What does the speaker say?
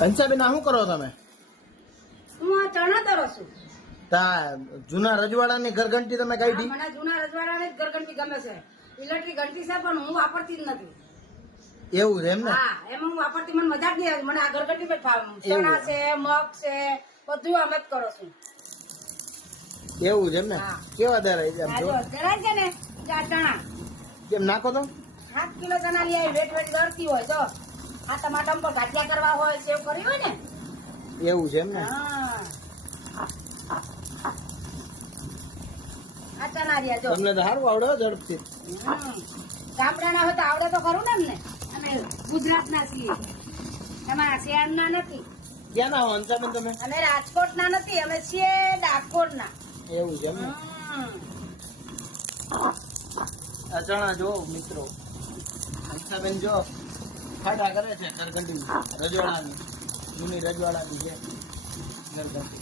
હંસાબેન શું કરો તમે? હું આ ચણા તરો છું. તા જૂના રજવાડાની ઘરઘંટી તમે કાઢી? મને જૂના રજવાડાની જ ઘરઘંટી ગમે છે. ઇલેક્ટ્રિક ઘંટી છે પણ હું વાપરતી જ નથી. એવું છે એમ ને? હા, એમાં હું વાપરતી, મને મજા જ નહીં આવે. મને આ ઘરઘંટી જ ફાવે. ચણા છે, મગ છે, બધું અમે જ કરો છું. એવું છે એમ ને? હા. કેવા દરાય છે આમ જો? જરાય છે ને ચાર ચણા કેમ નાખો તો? 7 કિલો ચણા લઈ આવી. વેટ દરતી હોય તો આ ટમાટા પર ગાંઠિયા કરવા હોય, સેવ કરી હોય ને. એવું છે એમ ને? હા, આ ચણા રહ્યા જો. તમને તો સારું આવડે હો ઝડપથી. ગામડાના હોય તો આવડે તો ખરું ને અમને. અમે ગુજરાતના છીએ, એમાં શહેરના નથી. ક્યાં ના હો હંસાબેન તમે? અમે રાજકોટના નથી, અમે છીએ ડાકોરના. એવું છે એમ ને? આ ચણા જો મિત્રો, હંસાબેન જો ખાડા કરે છે ઘરઘંટી રજવાડાની, જૂની રજવાડાની છે ઘરઘંટી.